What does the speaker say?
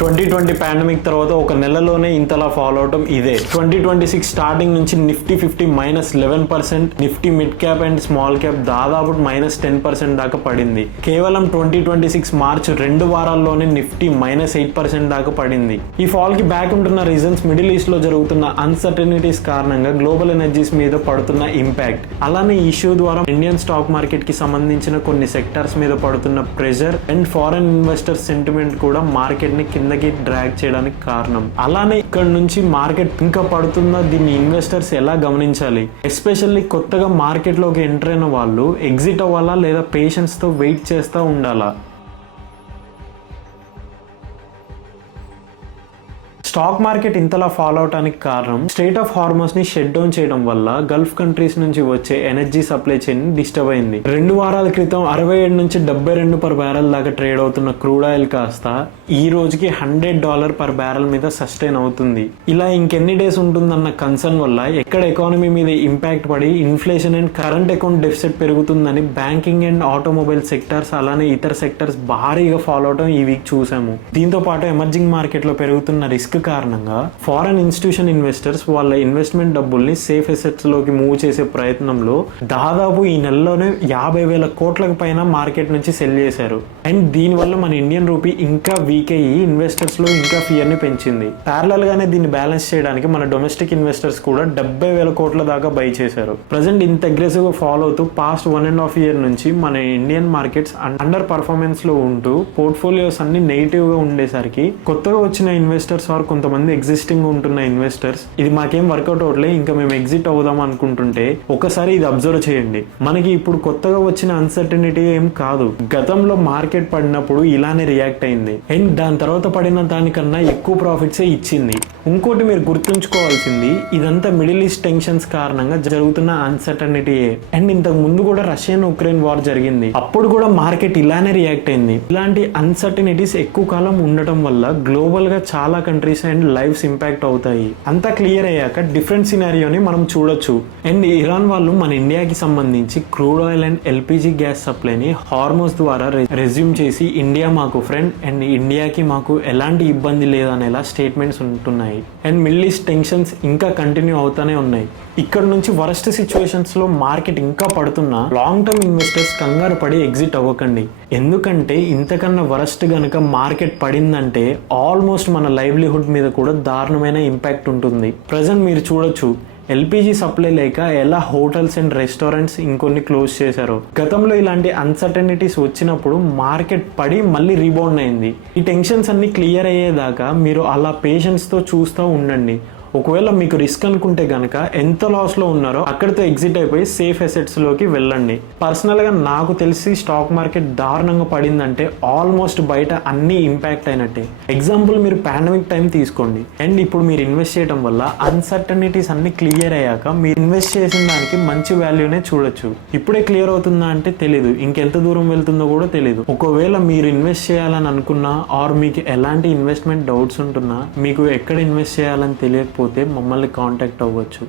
2020 pandemic తర్వాత ఒక నెలలోనే ఇంతలా ఫాలో అవటం ఇదే. 2026 స్టార్టింగ్ నుంచి Nifty 50 -11%, Nifty mid cap and small cap దాదాపు -10% దాకా పడింది. కేవలం 2026 మార్చ్ 2 వారాల్లోనే నిఫ్టీ -8% దాకా పడింది. ఈ ఫాల్ కి బ్యాక్ ఉంటున్న రీజన్స్ మిడిల్ ఈస్ట్ లో జరుగుతున్న అన్సర్టనిటీస్ కారణంగా గ్లోబల్ ఎనర్జీస్ మీద పడుతున్న ఇంపాక్ట్, అలానే ఇష్యూ ద్వారా ఇండియన్ స్టాక్ మార్కెట్ కి సంబంధించిన కొన్ని సెక్టార్స్ మీద పడుతున్న pressure and foreign investor sentiment కూడా మార్కెట్ ని కిందకి డ్రాగ్ చేయడానికి కారణం. అలానే ఇక్కడ నుంచి మార్కెట్ ఇంకా పడుతుందా, దీన్ని ఇన్వెస్టర్స్ ఎలా గమనించాలి? ఎస్పెషల్లీ కొత్తగా మార్కెట్ లోకి ఎంటర్ అయిన వాళ్ళు ఎగ్జిట్ అవ్వాలా లేదా పేషెన్స్ తో వెయిట్ చేస్తూ ఉండాలా? స్టాక్ మార్కెట్ ఇంతలా ఫాలో అవడానికి కారణం స్ట్రెయిట్ ఆఫ్ హార్మోస్ ని షట్ డౌన్ చేయడం వల్ల గల్ఫ్ కంట్రీస్ నుంచి వచ్చే ఎనర్జీ సప్లై చైన్ డిస్టర్బ్ అయింది. 2 వారాల క్రితం 67 నుంచి 72 పర్ బ్యారెల్ దాకా ట్రేడ్ అవుతున్న క్రూడ్ ఆయిల్ కాస్త ఈ రోజుకి $100 పర్ బ్యారెల్ మీద సస్టైన్ అవుతుంది. ఇలా ఇంకెన్ని డేస్ ఉంటుందన్న కన్సర్న్ వల్ల ఎక్కడ ఎకానమీ మీద ఇంపాక్ట్ పడి inflation and current account deficit పెరుగుతుందని బ్యాంకింగ్ అండ్ ఆటోమొబైల్ సెక్టార్స్ అలానే ఇతర సెక్టార్స్ భారీగా ఫాలో అవడం ఈ వీక్ చూసాము. దీంతో పాటు ఎమర్జింగ్ మార్కెట్ లో పెరుగుతున్న రిస్క్ కారణంగా ఫారెన్ ఇన్స్టిట్యూషన్ ఇన్వెస్టర్స్ వాళ్ళ ఇన్వెస్ట్మెంట్ డబ్బుల్ని సేఫ్ అసెట్స్ లోకి మూవ్ చేసే ప్రయత్నంలో దాదాపు ఈ నెలలోనే 50,000 కోట్లకు పైన మార్కెట్ నుంచి సెల్ చేశారు. అండ్ దీనివల్ల మన ఇండియన్ రూపీ ఇంకా వీక్ అయ్యి ఇన్వెస్టర్స్ లో ఇంకా ఫియర్ ని పెంచింది. ప్యారలల్ గానే దీన్ని బ్యాలెన్స్ చేయడానికి మన డొమెస్టిక్ ఇన్వెస్టర్స్ కూడా 70,000 కోట్ల దాకా బై చేశారు. ప్రజెంట్ ఇంత అగ్రెసివ్ గా ఫాలో అవుతూ పాస్ట్ 1.5 year నుంచి మన ఇండియన్ మార్కెట్స్ అండర్ పర్ఫార్మెన్స్ లో ఉంటూ పోర్ట్ఫోలియోస్ అన్ని నెగిటివ్ గా ఉండేసరికి కొత్తగా వచ్చిన ఇన్వెస్టర్స్ ఆర్ కొంతమంది ఎగ్జిస్టింగ్ ఉంటున్న ఇన్వెస్టర్స్ ఇది మాకేం వర్కౌట్ అవట్లే, ఇంకా మేము ఎగ్జిట్ అవుదాం అనుకుంటుంటే ఒకసారి ఇది అబ్జర్వ్ చేయండి. మనకి ఇప్పుడు కొత్తగా వచ్చిన అన్సర్టనిటీ ఏం కాదు, గతంలో మార్కెట్ పడినప్పుడు ఇలానే రియాక్ట్ అయింది అండ్ దాని తర్వాత పడిన దానికన్నా ఎక్కువ ప్రాఫిట్స్ ఇచ్చింది. ఇంకోటి మీరు గుర్తుంచుకోవాల్సింది, ఇదంతా మిడిల్ ఈస్ట్ టెన్షన్స్ కారణంగా జరుగుతున్న అన్సర్టనిటీయే. అండ్ ఇంతకు ముందు కూడా రష్యన్ ఉక్రెయిన్ వార్ జరిగింది, అప్పుడు కూడా మార్కెట్ ఇలానే రియాక్ట్ అయింది. ఇలాంటి అన్సర్టనిటీస్ ఎక్కువ కాలం ఉండటం వల్ల గ్లోబల్ గా చాలా కంట్రీస్ అండ్ లైఫ్స్ ఇంపాక్ట్ అవుతాయి. అంతా క్లియర్ అయ్యాక డిఫరెంట్ సినారియోని మనం చూడొచ్చు. అండ్ ఇరాన్ వాళ్ళు మన ఇండియాకి సంబంధించి crude oil and LPG gas సప్లైని హార్మోస్ ద్వారా రెజ్యూమ్ చేసి ఇండియా మాకు ఫ్రెండ్ అండ్ ఇండియాకి మాకు ఎలాంటి ఇబ్బంది లేదనేలా స్టేట్మెంట్స్ ఉంటున్నాయి. అండ్ మిడిల్ ఈస్ట్ టెన్షన్స్ ఇంకా కంటిన్యూ అవుతానే ఉన్నాయి. ఇక్కడ నుంచి వరస్ట్ సిచ్యువేషన్స్ లో మార్కెట్ ఇంకా పడుతున్నా లాంగ్ టర్మ్ ఇన్వెస్టర్స్ కంగారు పడి ఎగ్జిట్ అవ్వకండి. ఎందుకంటే ఇంతకన్నా వరస్ట్ గనక మార్కెట్ పడిందంటే ఆల్మోస్ట్ మన లైవ్లీహుడ్ మీద కూడా దారుణమైన ఇంపాక్ట్ ఉంటుంది. ప్రజెంట్ మీరు చూడొచ్చు, ఎల్పిజి సప్లై లేక ఎలా హోటల్స్ అండ్ రెస్టారెంట్స్ ఇంకొన్ని క్లోజ్ చేశారు. గతంలో ఇలాంటి అన్సర్టనిటీస్ వచ్చినప్పుడు మార్కెట్ పడి మళ్ళీ రీబౌండ్ అయింది. ఈ టెన్షన్స్ అన్ని క్లియర్ అయ్యేదాకా మీరు అలా పేషెన్స్ తో చూస్తూ ఉండండి. ఒకవేళ మీకు రిస్క్ అనుకుంటే గనక ఎంత లాస్ లో ఉన్నారో అక్కడితో ఎగ్జిట్ అయిపోయి సేఫ్ అసెట్స్ లోకి వెళ్ళండి. పర్సనల్ గా నాకు తెలిసి స్టాక్ మార్కెట్ దారుణంగా పడిందంటే ఆల్మోస్ట్ బయట అన్ని ఇంపాక్ట్ అయినట్టే. ఎగ్జాంపుల్ మీరు పాండమిక్ టైం తీసుకోండి అండ్ ఇప్పుడు మీరు ఇన్వెస్ట్ చేయడం వల్ల అన్సర్టనిటీస్ అన్ని క్లియర్ అయ్యాక మీరు ఇన్వెస్ట్ చేసిన దానికి మంచి వాల్యూనే చూడొచ్చు. ఇప్పుడే క్లియర్ అవుతుందా అంటే తెలీదు, ఇంకెంత దూరం వెళ్తుందో కూడా తెలీదు. ఒకవేళ మీరు ఇన్వెస్ట్ చేయాలని అనుకున్నా ఆర్ మీకు ఎలాంటి ఇన్వెస్ట్మెంట్ డౌట్స్ ఉంటున్నా, మీకు ఎక్కడ ఇన్వెస్ట్ చేయాలని తెలియకపోతే మమ్మల్ని కాంటాక్ట్ అవ్వచ్చు.